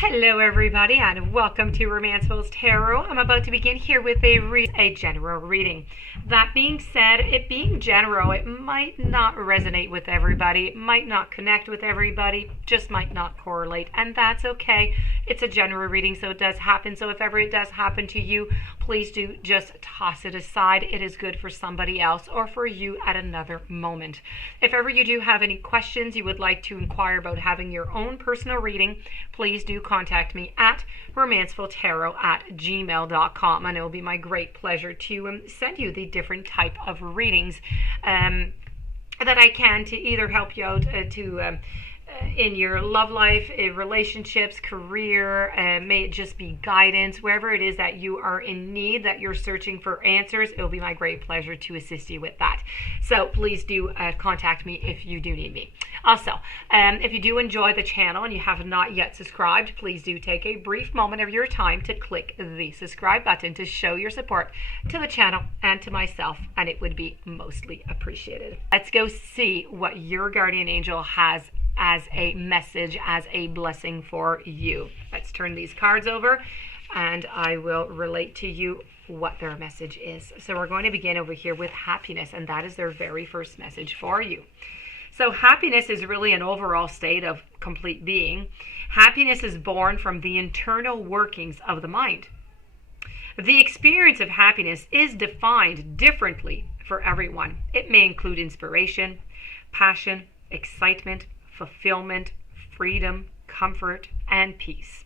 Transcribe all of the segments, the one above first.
Hello everybody and welcome to Romancefuls Tarot. I'm about to begin here with a general reading. That being said, it being general, it might not resonate with everybody, it might not connect with everybody, just might not correlate, and that's okay. It's a general reading, so it does happen. So if ever it does happen to you, please do just toss it aside. It is good for somebody else or for you at another moment. If ever you do have any questions you would like to inquire about having your own personal reading, please do contact me at romancefultarot@gmail.com, and it will be my great pleasure to send you the different type of readings that I can to either help you out in your love life, relationships, career, may it just be guidance, wherever it is that you are in need, that you're searching for answers. It will be my great pleasure to assist you with that. So please do contact me if you do need me. Also, if you do enjoy the channel and you have not yet subscribed, please do take a brief moment of your time to click the subscribe button to show your support to the channel and to myself, and it would be mostly appreciated. Let's go see what your guardian angel has as a message, as a blessing for you. Let's turn these cards over and I will relate to you what their message is. So we're going to begin over here with happiness, and that is their very first message for you. So happiness is really an overall state of complete being. Happiness is born from the internal workings of the mind. The experience of happiness is defined differently for everyone. It may include inspiration, passion, excitement, fulfillment, freedom, comfort, and peace.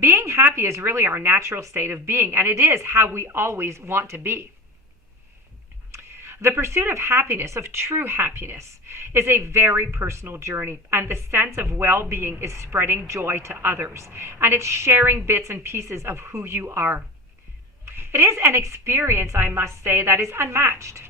Being happy is really our natural state of being, and it is how we always want to be. The pursuit of happiness, of true happiness, is a very personal journey, and the sense of well-being is spreading joy to others, and it's sharing bits and pieces of who you are. It is an experience, I must say, that is unmatched.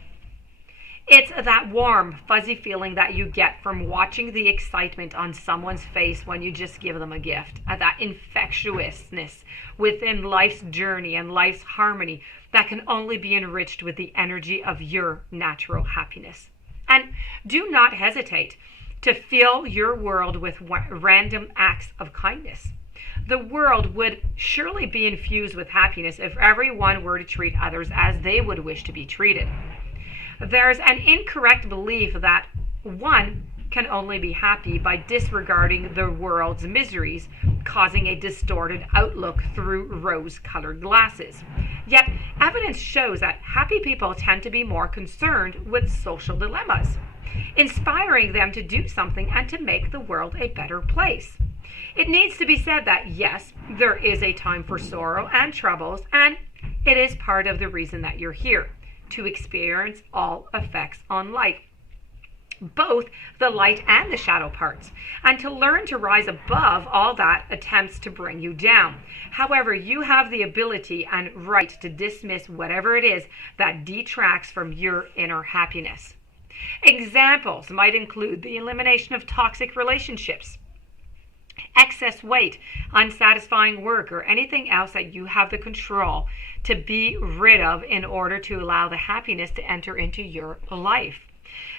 It's that warm, fuzzy feeling that you get from watching the excitement on someone's face when you just give them a gift. That infectiousness within life's journey and life's harmony that can only be enriched with the energy of your natural happiness. And do not hesitate to fill your world with random acts of kindness. The world would surely be infused with happiness if everyone were to treat others as they would wish to be treated. There's an incorrect belief that one can only be happy by disregarding the world's miseries, causing a distorted outlook through rose-colored glasses. Yet, evidence shows that happy people tend to be more concerned with social dilemmas, inspiring them to do something and to make the world a better place. It needs to be said that, yes, there is a time for sorrow and troubles, and it is part of the reason that you're here, to experience all effects on life, both the light and the shadow parts, and to learn to rise above all that attempts to bring you down. However, you have the ability and right to dismiss whatever it is that detracts from your inner happiness. Examples might include the elimination of toxic relationships, excess weight, unsatisfying work, or anything else that you have the control to be rid of in order to allow the happiness to enter into your life.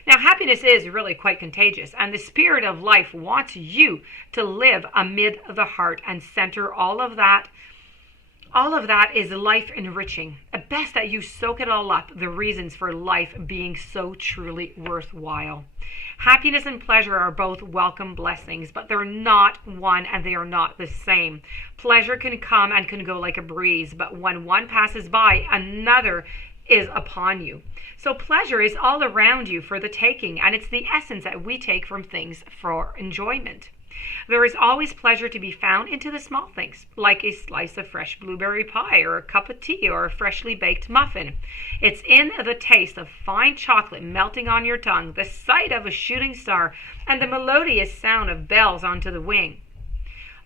Now, happiness is really quite contagious, and the spirit of life wants you to live amid the heart and center all of that. All of that is life enriching. At best that you soak it all up, the reasons for life being so truly worthwhile. Happiness and pleasure are both welcome blessings, but they're not one and they are not the same. Pleasure can come and can go like a breeze, but when one passes by, another is upon you. So pleasure is all around you for the taking, and it's the essence that we take from things for enjoyment. There is always pleasure to be found into the small things, like a slice of fresh blueberry pie or a cup of tea or a freshly baked muffin. It's in the taste of fine chocolate melting on your tongue, the sight of a shooting star, and the melodious sound of bells onto the wing.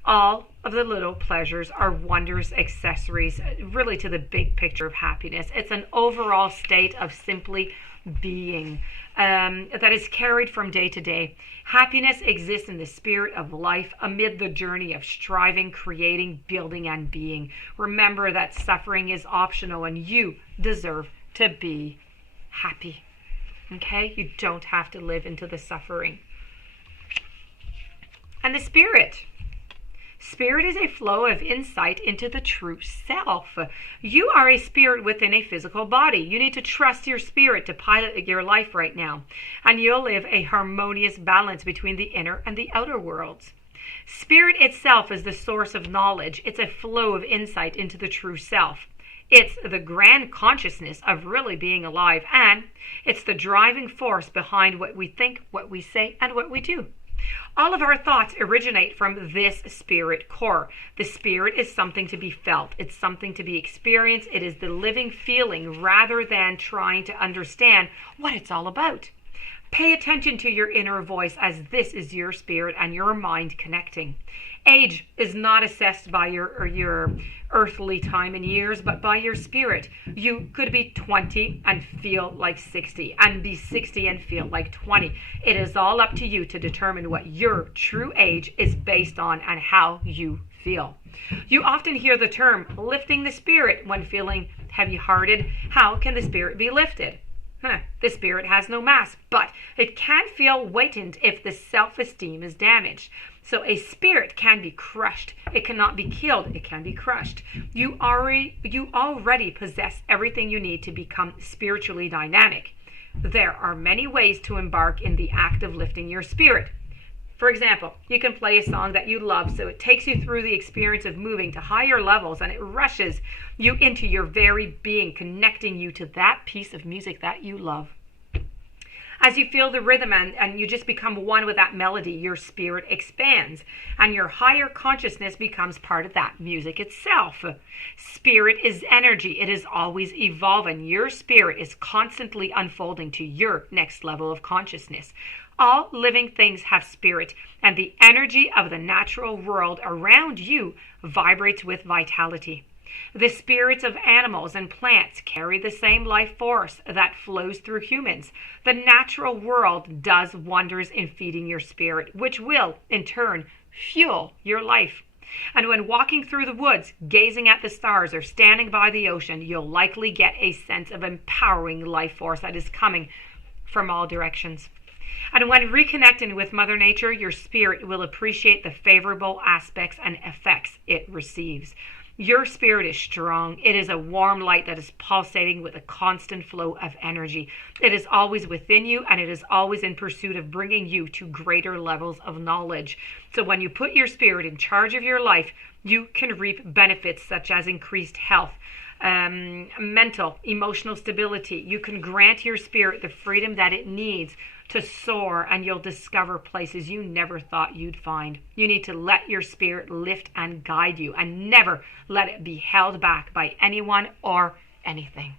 All of the little pleasures are wondrous accessories, really, to the big picture of happiness. It's an overall state of simply being that is carried from day to day. Happiness exists in the spirit of life amid the journey of striving, creating, building, and being. Remember that suffering is optional and you deserve to be happy. Okay? You don't have to live into the suffering. And the spirit Spirit is a flow of insight into the true self. You are a spirit within a physical body. You need to trust your spirit to pilot your life right now, and you'll live a harmonious balance between the inner and the outer worlds. Spirit itself is the source of knowledge. It's a flow of insight into the true self. It's the grand consciousness of really being alive, and it's the driving force behind what we think, what we say, and what we do. All of our thoughts originate from this spirit core. The spirit is something to be felt. It's something to be experienced. It is the living feeling rather than trying to understand what it's all about. Pay attention to your inner voice, as this is your spirit and your mind connecting. Age is not assessed by your earthly time and years, but by your spirit. You could be 20 and feel like 60, and be 60 and feel like 20. It is all up to you to determine what your true age is based on and how you feel. You often hear the term lifting the spirit when feeling heavy-hearted. How can the spirit be lifted? The spirit has no mass, but it can feel weighted if the self-esteem is damaged. So a spirit can be crushed. It cannot be killed. It can be crushed. You already possess everything you need to become spiritually dynamic. There are many ways to embark in the act of lifting your spirit. For example, you can play a song that you love so it takes you through the experience of moving to higher levels, and it rushes you into your very being, connecting you to that piece of music that you love. As you feel the rhythm and you just become one with that melody, your spirit expands and your higher consciousness becomes part of that music itself. Spirit is energy. It is always evolving. Your spirit is constantly unfolding to your next level of consciousness. All living things have spirit, and the energy of the natural world around you vibrates with vitality. The spirits of animals and plants carry the same life force that flows through humans. The natural world does wonders in feeding your spirit, which will, in turn, fuel your life. And when walking through the woods, gazing at the stars, or standing by the ocean, you'll likely get a sense of empowering life force that is coming from all directions. And when reconnecting with Mother Nature, your spirit will appreciate the favorable aspects and effects it receives. Your spirit is strong. It is a warm light that is pulsating with a constant flow of energy. It is always within you, and it is always in pursuit of bringing you to greater levels of knowledge. So when you put your spirit in charge of your life, you can reap benefits such as increased health, mental, emotional stability. You can grant your spirit the freedom that it needs to soar, and you'll discover places you never thought you'd find. You need to let your spirit lift and guide you, and never let it be held back by anyone or anything.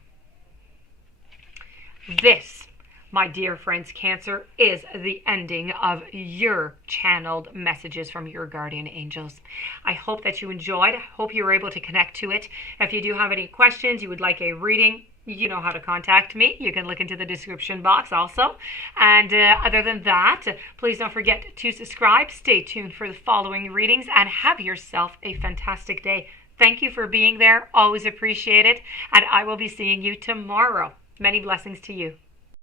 This, my dear friends, Cancer, is the ending of your channeled messages from your guardian angels. I hope that you enjoyed. I hope you were able to connect to it. If you do have any questions, you would like a reading, you know how to contact me. You can look into the description box also. And other than that, please don't forget to subscribe. Stay tuned for the following readings, and have yourself a fantastic day. Thank you for being there. Always appreciate it. And I will be seeing you tomorrow. Many blessings to you.